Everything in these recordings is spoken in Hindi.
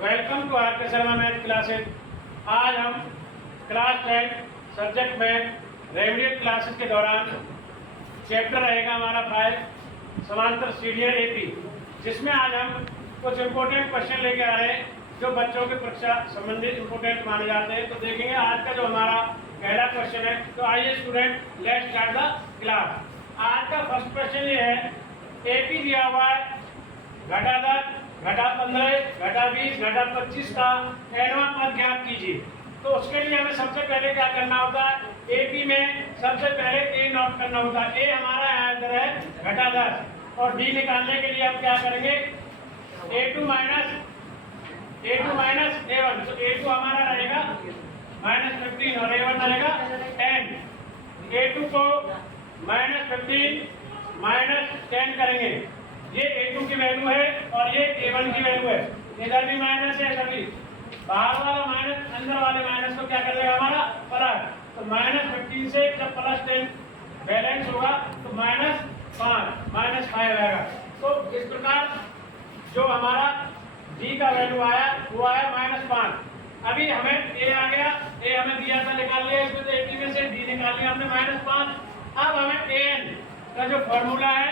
वेलकम टू आर के शर्मा मैथ क्लासेज। आज हम क्लास 10 सब्जेक्ट में रेमेडियल क्लासेस के दौरान चैप्टर रहेगा हमारा 5 समांतर सीढ़ियाँ एपी, जिसमें आज हम कुछ इम्पोर्टेंट क्वेश्चन लेके आ रहे हैं जो बच्चों की परीक्षा संबंधित इम्पोर्टेंट माने जाते हैं। तो देखेंगे आज का जो हमारा पहला क्वेश्चन है। तो आइए student, let's start the class. आज का फर्स्ट क्वेश्चन ये है, एपी दिया हुआ है घटा 10, घटा 15, घटा 20, घटा 25 का nवां पद ज्ञात कीजिए। तो उसके लिए हमें सबसे पहले क्या करना होता है, एपी में सबसे पहले ए नोट करना होता है। ए हमारा यहाँ अंदर है घटा 10 और डी निकालने के लिए हम क्या करेंगे, a2 माइनस a1। तो a2 हमारा रहेगा -15 और a1 रहेगा 10। a2 को -15 -10 करेंगे, ये a2 की वैल्यू है और ये a1 की वैल्यू है। इधर भी माइनस है, सभी बाहर वाला माइनस अंदर वाले माइनस को क्या कर देगा हमारा प्लस। तो -15 से जब +10 बैलेंस होगा तो -5 आएगा। तो इस प्रकार जो हमारा d का वैल्यू आया वो आया -5। अभी हमें a आ गया, a हमें दिया था निकाल लिया, इसमें से 80 में से d निकाल लिया हमने -5। अब हमें an का जो फॉर्मूला है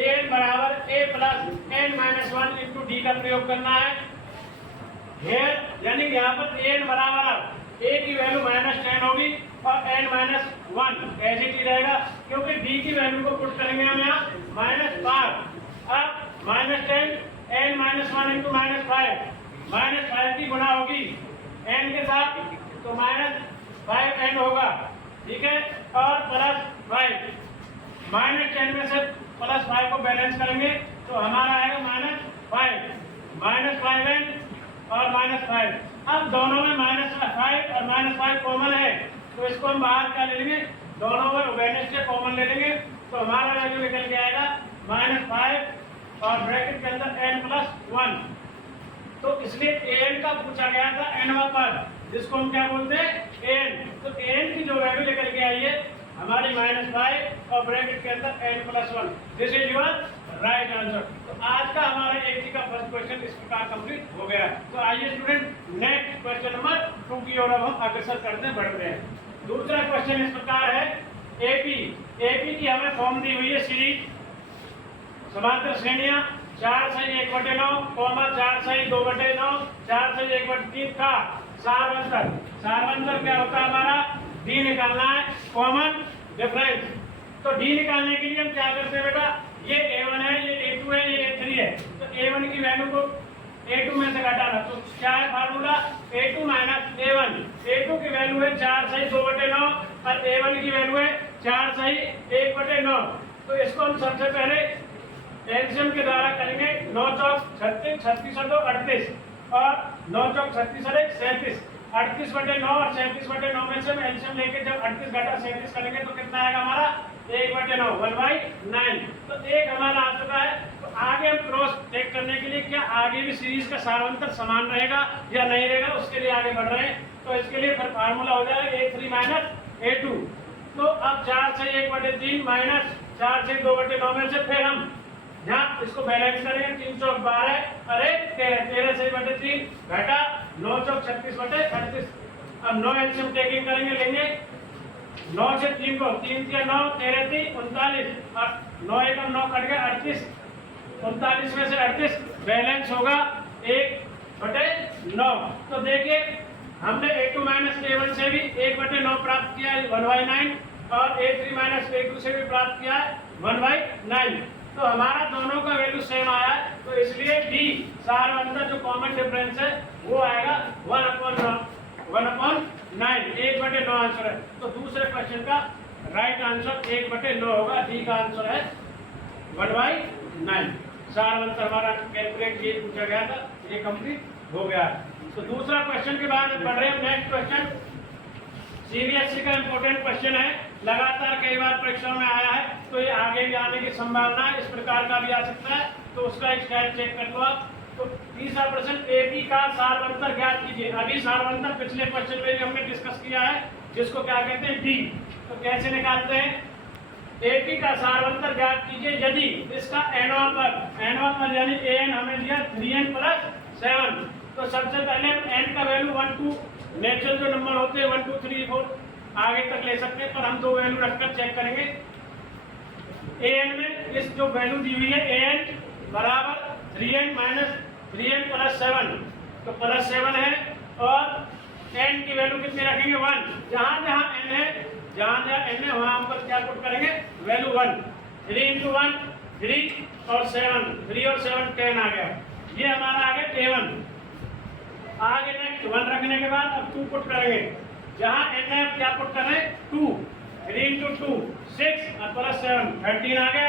an बराबर a plus n-1 into D का प्रयोग करना है। यानी यहाँ पर an बराबर a की वैल्यू -10 होगी और n-1 ऐसे ही रहेगा, क्योंकि d की वैल्यू को पुट करेंगे हम यहाँ -5। अब -10 n-1 इंटू -5 की गुणा होगी n के साथ, तो -5n होगा, ठीक है। और +5 -10 में से +5 को बैलेंस करेंगे तो हमारा आएगा -5n और -5। अब दोनों में -5 और -5 कॉमन है, तो इसको हम बाहर क्या ले लेंगे, दोनों में उभयनिष्ठ से कॉमन ले लेंगे। तो हमारा वैल्यू निकल के आएगा -5 और ब्रैकेट के अंदर n+1। तो इसलिए an का पूछा गया था nवां पद, जिसको हम क्या बोलते हैं an। तो an की जो वैल्यू निकल के आई है हमारी -5 और ब्रैकेट के अंदर n+1। This is your right answer. तो आज का हमारा एपी का फर्स्ट क्वेश्चन इस प्रकार कंप्लीट हो गया। तो आइए स्टूडेंट, नेक्स्ट क्वेश्चन नंबर 2 की ओर अब हम अग्रसर करते बढ़ते हैं। दूसरा क्वेश्चन इस प्रकार है, एपी की हमें फॉर्म दी हुई है सीरीज समांतर श्रेणियां 4 सही 1/9, 4 सही 2/9, 4 सही 1/3 का सारवंतर क्या होता है हमारा, डी निकालना है, कॉमन डिफरेंस। तो डी निकालने के लिए हम क्या करते हैं बेटा, ये a1 है, ये a2 है, ये a3 है। तो a1 की वैल्यू को a2 में से घटाना, तो क्या है formula, a2 minus a1। a2 की वैल्यू है 4 सही 2/9 और a1 की वैल्यू है 4 सही 1/9। तो इसको हम सबसे पहले एलसीएम के द्वारा करेंगे। 9 चौक 36, 36 और 2 38 और 9 चौक 36 और 1 37। 38/9 और 37/9 में से हम एलसीएम लेके जब 38 घटा 37 करेंगे तो कितना आएगा हमारा 1/9, 1/9। तो एक हमारा आ चुका है। तो आगे हम क्रॉस चेक करने के लिए क्या आगे भी सीरीज का सारवंतर समान रहेगा या नहीं रहेगा, उसके लिए आगे बढ़ रहे हैं। तो इसके लिए फिर फार्मूला हो जाएगा a3 माइनस a2। तो अब 4 से 1/3 माइनस 4 से 2/9 में से फिर हम यहाँ इसको बैलेंस करेंगे। 3 चौक 12 और 13 से 3 घटा 9 चौक 36/38। अब 9 एलसीएम टेकिंग करेंगे, लेंगे 9 से 3 को 3 से 9 13 3 39 और 9 एकम 9 कट गया 38। 39 में से 38 बैलेंस होगा 1/9। तो देखिए हमने a2 माइनस a1 से भी 1/9 प्राप्त किया है 1/9 और a3 माइनस a2 से भी प्राप्त किया है 1/9। तो हमारा दोनों का वैल्यू सेम आया, तो इसलिए डी सारवंतर जो कॉमन डिफरेंस है वो आएगा 1/9, 1/9 आंसर है। तो दूसरे क्वेश्चन का राइट आंसर 1/9 होगा। डी का आंसर है 1/9। सारवंतर हमारा कैलकुलेट ये पूछा गया था, ये कंप्लीट हो गया है। तो दूसरा क्वेश्चन के बाद पढ़ रहे हैं। नेक्स्ट क्वेश्चन सीबीएसई का इंपॉर्टेंट क्वेश्चन है, लगातार कई बार परीक्षाओं में आया है, तो ये आगे भी आने की संभावना है, इस प्रकार का भी आ सकता है। तो उसका एक स्टाइल चेक कर लो आप। तो तीसरा प्रश्न, एपी का सारवंतर ज्ञात कीजिए। अभी सारवंतर पिछले क्वेश्चन में भी हमने डिस्कस किया है, जिसको क्या कहते हैं डी। तो कैसे निकालते हैं, एपी का सारवंतर ज्ञात कीजिए यदि इसका nवां पद यानी an हमें दिया 3n + 7 तो सबसे पहले n का वैल्यू 1 2 नेचुरल जो नंबर होते हैं 1 2 3 4 आगे तक ले सकते हैं, पर हम दो वैल्यू रखकर चेक करेंगे। an में इस जो वैल्यू दी हुई है an बराबर 3n माइनस 3n प्लस 7, तो प्लस 7 है, और n की वैल्यू कितनी रखेंगे 1। जहां जहां n है, जहां जहां n है वहां हम पर क्या पुट करेंगे वैल्यू 1। 3 इंटू 1 3 और 7, 3 और 7 10 आ गया, ये हमारा आ गया a1। आगे नेक्स्ट 1 रखने के बाद अब 2 पुट करेंगे, जहां n है क्या पुट कर रहे हैं 2। 3 इंटू 2 6 और प्लस 7 13 आ गया।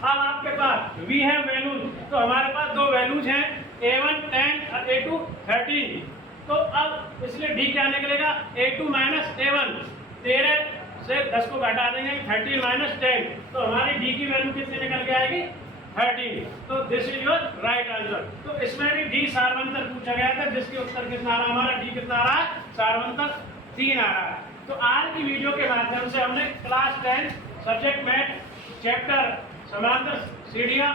अब आपके पास v है वैल्यूज, तो हमारे पास दो वैल्यूज हैं a1 10 और a2 13। तो अब इसलिए d क्या निकलेगा a2 माइनस a1। 13 से 10 को घटा देंगे 13 माइनस 10, तो हमारी d की वैल्यू कितनी निकल के आएगी 13। तो this is your right answer. तो इसमें भी d सारवंतर पूछा गया था, जिसके उत्तर कितना आ रहा हमारा d कितना आ रहा है सारवंतर 3 आ रहा है। तो आज की वीडियो के माध्यम से हमने क्लास 10 सब्जेक्ट मैथ चैप्टर समांतर सीढ़ियां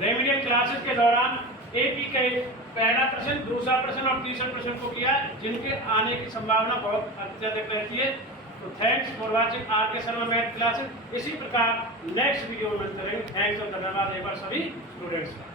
रेमेडियल क्लासेस के दौरान AP के पहला प्रश्न, दूसरा प्रश्न और तीसरा प्रश्न को किया, जिनके आने की संभावना बहुत अत्यधिक रहती है। तो थैंक्स फॉर वाचिंग आर के शर्मा मैथ क्लासेस। इसी प्रकार नेक्स्ट वीडियो में मिलते रहेंगे। थैंक्स और धन्यवाद एक बार सभी स्टूडेंट्स का।